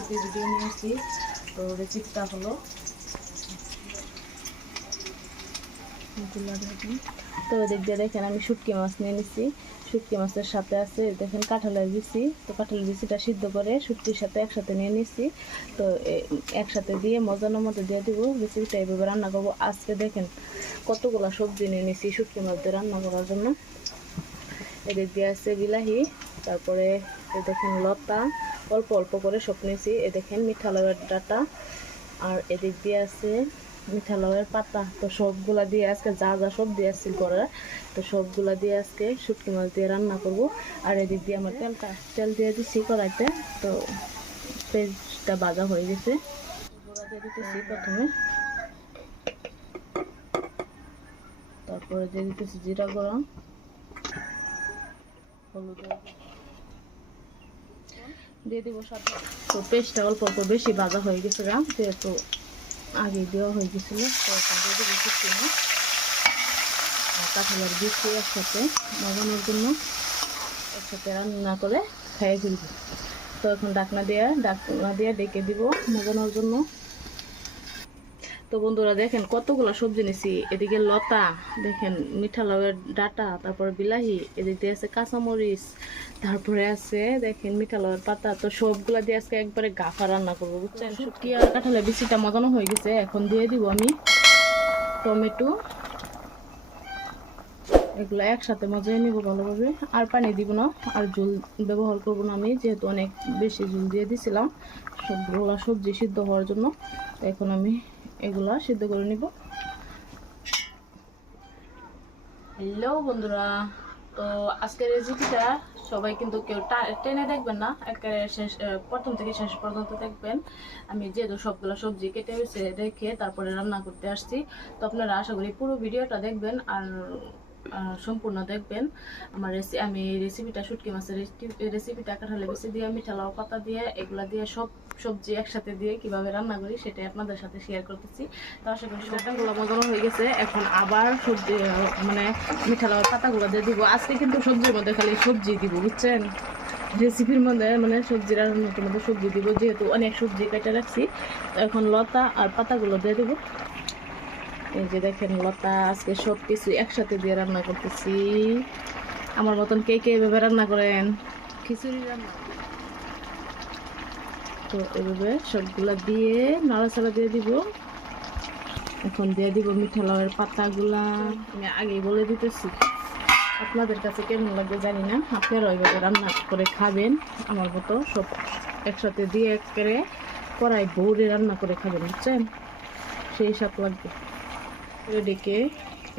Recipe video নিয়েছি। তো রেসিপিটা হলো তো এদিক দিয়ে দেখেন আমি শুটকি মাছ নিয়ে নিচ্ছি। শুটকি মাছের সাথে আছে দেখেন কাঁঠালের বিচি। তো কাঁঠালের বিচিটা সিদ্ধ করে শুটকির সাথে একসাথে নিয়ে নিচ্ছি। তো একসাথে দিয়ে মজানোর মতো দিয়ে দিব। রেসিপিটা এইভাবে রান্না করবো। আজকে দেখেন কতগুলো সবজি নিয়ে নিচ্ছি শুটকি মাছ দিয়ে রান্না করার জন্য। এদিক দিয়ে আছে বিলাহি, তারপরে দেখেন লতা, অল্প অল্প করে সব নিয়েছি। এ দেখেন মিঠা লাউয়ের ডাঁটা, আর এদিক দিয়ে আছে মিঠা লাউয়ের পাতা। তো সবগুলা দিয়ে আজকে যা যা সব দিয়ে আসছি করার, তো সবগুলা দিয়ে আজকে শুটকি মাছ দিয়ে রান্না করব। আর এদিক দিয়ে আমার তেল দিয়ে দিচ্ছি কড়াইতে। তো পেঁয়াজটা ভাজা হয়ে গেছে, গুঁড়া দিয়ে দিতেছি প্রথমে, তারপরে দিয়ে দিতেছি জিরা গুঁড়া, হলুদ দিয়ে দিব স্বাদ। তো পেস্টটা অল্প অল্প বেশি ভাজা হয়ে গেছে গা, যেহেতু আগে দেওয়া হয়ে গেছিলো। তো এখন দিয়ে দেবো শুটকি মাছ আর কাঁঠালের বিচি একসাথে মাখানোর জন্য, একসাথে রান্না করে খেয়ে ফেলবো। তো এখন ঢাকনা দিয়ে ডেকে দিব মাখানোর জন্য। তো বন্ধুরা দেখেন কতগুলো সবজি নিছি। এদিকে লতা, দেখেন মিঠা লাউয়ের ডাঁটা, তারপরে বিলাহি, এদিকে আছে কাঁচামরিচ, তারপরে আছে দেখেন মিঠা লাউয়ের পাতা। তো সবগুলা দিয়ে আজকে একবারে গাফা রান্না করবো, বুঝছেন। শুটকি আর কাঁঠালের বিচিটা মাখানো হয়ে গেছে। এখন দিয়ে দিব আমি টমেটো, এগুলো একসাথে মজাই নিব ভালোভাবে। আর পানি দিব না, আর ঝোল ব্যবহার করবো না আমি, যেহেতু অনেক বেশি ঝোল দিয়ে দিছিলাম সবগুলো সবজি সিদ্ধ হওয়ার জন্য। এখন আমি এগুলা সিদ্ধ করে নিব। হ্যালো বন্ধুরা, তো আজকের রেসিপিটা সবাই কিন্তু কেউ টেনে দেখবেন না, একেবারে শেষ প্রথম থেকে শেষ পর্যন্ত দেখবেন। আমি যেহেতু সবগুলো সবজি কেটে বেছে দেখে তারপরে রান্না করতে আসছি, তো আপনারা আশা করি পুরো ভিডিওটা দেখবেন আর সম্পূর্ণ দেখবেন। আমি রেসিপিটা শুটকি মাছের রেসিপিটা কাঁঠালের বিচি দিয়ে, মিঠা লাউ পাতা দিয়ে, এগুলা দিয়ে সব সবজি একসাথে দিয়ে কিভাবে রান্না করি সেটাই আপনাদের সাথে শেয়ার করতেছি। তো আশা করি সবগুলো মজানো হয়ে গেছে। এখন আবার সবজি মানে মিঠা লাউয়ের পাতাগুলো দিয়ে দিব। আজকে কিন্তু সবজির মধ্যে খালি সবজি দিব, বুঝছেন। রেসিপির মধ্যে মানে সবজি রান্নার মধ্যে সবজি দিব, যেহেতু অনেক সবজি কেটে রাখছি। তো এখন লতা আর পাতাগুলো দিয়ে দেবো। এই যে দেখেন লতা, আজকে সব কিছু একসাথে দিয়ে রান্না করতেছি। আমার মতন কে কে এভাবে রান্না করেন, খিচুড়ি রান্না। তো এভাবে সবগুলা দিয়ে নাড়াচাড়া দিয়ে দিব। এখন দিয়ে দিব মিঠা লাউয়ের পাতাগুলা। আমি আগেই বলে দিতেছি, আপনাদের কাছে কেমন লাগবে জানি না, আপনারা ওইভাবে রান্না করে খাবেন আমার মতো। সব একসাথে দিয়ে একেবারে কড়াই ভরে রান্না করে খাবেন, বুঝছেন, সেই স্বাদ লাগবে। ডেকে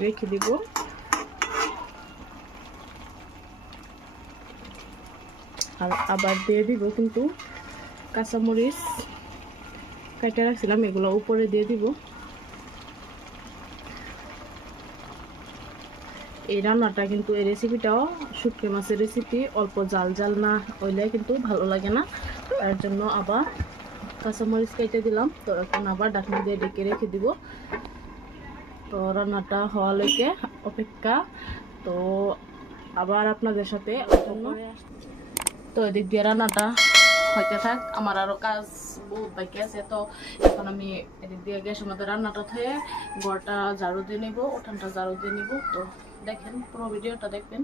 রেখে দিব। আর আবার দিয়ে দিব কিন্তু কাঁচামরিচ কাটা রাখছিলাম, এগুলো উপরে দিয়ে দিব। এই রান্নাটা কিন্তু, এই রেসিপিটাও শুটকি মাছের রেসিপি, অল্প জাল জাল না হইলে কিন্তু ভালো লাগে না। তার জন্য আবার কাঁচামরিচ কেটে দিলাম। তো এখন আবার ঢাকনা দিয়ে ডেকে রেখে দিব। তো রান্নাটা হওয়া লেগে অপেক্ষা। তো আবার আপনাদের সাথে তো এদিক দিয়ে রান্নাটা হইতে থাক, আমার আরো কাজ বহুত বাকি আছে। তো এখন আমি এদিক দিয়ে গ্যাসের মধ্যে রান্নাটা ধুয়ে ঘরটা ঝাড়ু দিয়ে নিব, উঠানটা ঝাড়ু দিয়ে নিব। তো দেখেন পুরো ভিডিওটা দেখবেন।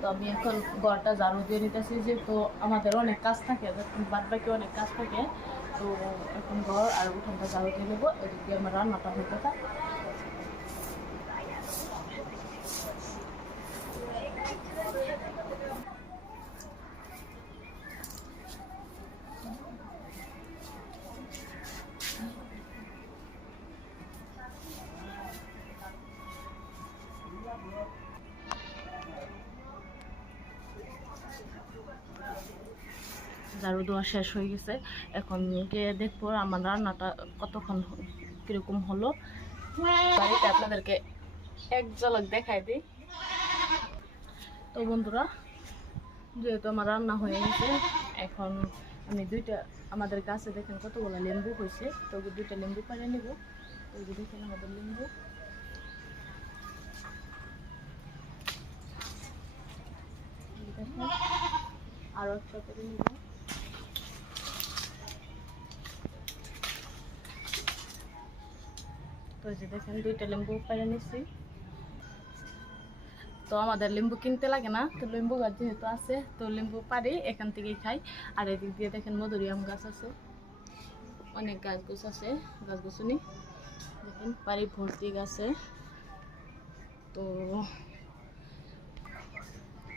তো আমি এখন ঘরটা ঝাড়ু দিয়ে নিতেছি, যেহেতু আমাদের অনেক কাজ থাকে, বাদ বাকি অনেক কাজ থাকে। তো এখন ঘর আর উঠানটা ঝাড়ু দিয়ে নেবো, এদিক দিয়ে আমার রান্নাটা হতে থাকে। ঝাড়ু দেওয়া শেষ হয়ে গেছে। এখন গিয়ে দেখবো আমার রান্নাটা কতক্ষণ কিরকম হলো। বাড়িতে আপনাদেরকে এক ঝলক দেখাই দিই। তো বন্ধুরা, যেহেতু আমার রান্না হয়ে গেছে, এখন আমি আমাদের গাছে দেখেন কতগুলো লেম্বু হয়েছে, তো 2টা লেম্বু পাড়ে নেব। তো দেখেন আমাদের লেম্বু, আরো একটা করে নিব। তো দেখেন 2টা লেম্বু পাড়ে নিচ্ছি। তো আমাদের লেম্বু কিনতে লাগে না, তো লেম্বু গাছ যেহেতু আছে, তো লেম্বু পারি এখান থেকেই খাই। আর এদিক দিয়ে দেখেন মধুরিআম গাছ আছে, অনেক গাছ আছে, গাছ গাছনি দেখেন বাড়ি ভর্তি গাছে। তো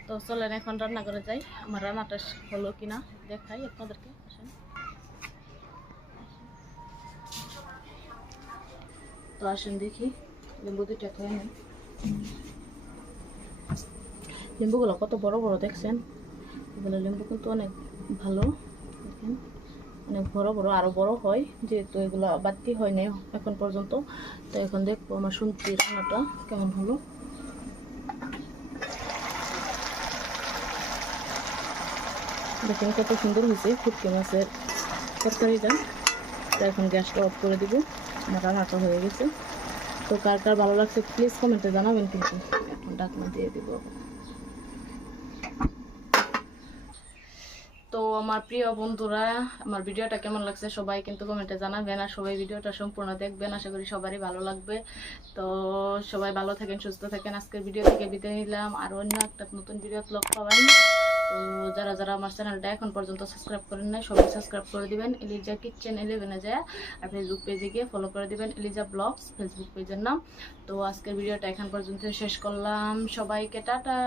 তো চলেন এখন রান্না করে যাই। আমার রান্নাটা হলো কিনা দেখাই আপনাদেরকে। তো আসেন দেখি, লেম্বু 2টা খেয়ে নেন। লেম্বুগুলো কত বড় বড় দেখছেন, এগুলো লেম্বু কিন্তু অনেক ভালো, দেখেন অনেক বড় বড়, আরো বড় হয়, যেহেতু এগুলো বাড়তি হয় না এখন পর্যন্ত। তো এখন দেখবো আমার শুনছি রান্নাটা কেমন হলো। দেখেন কত সুন্দর হয়েছে শুটকি মাছের তরকারিটা। তো এখন গ্যাসটা অফ করে দিব, আমার রান্নাটা হয়ে গেছে। তো কার কার ভালো লাগছে প্লিজ কমেন্টে জানাবেন, কিন্তু এখন ঢাকনা দিয়ে দিব। তো আমার প্রিয় বন্ধুরা, আমার ভিডিওটা কেমন লাগছে সবাই কিন্তু কমেন্টে জানাবেন, আর সবাই ভিডিওটা সম্পূর্ণ দেখবেন, আশা করি সবারই ভালো লাগবে। তো সবাই ভালো থাকেন, সুস্থ থাকেন। আজকের ভিডিও থেকে বিদায় নিলাম, আর অন্য একটা নতুন ভিডিও ব্লগ পাবেন। তো যারা যারা আমার চ্যানেলটা এখন পর্যন্ত সাবস্ক্রাইব করেন নাই, সবাই সাবস্ক্রাইব করে দিবেন। এলিজা কিচেন 11 যায়, আর ফেসবুক পেজে গিয়ে ফলো করে দিবেন, এলিজা ব্লগস ফেসবুক পেজের নাম। তো আজকের ভিডিওটা এখন পর্যন্ত শেষ করলাম, সবাইকে টাটা।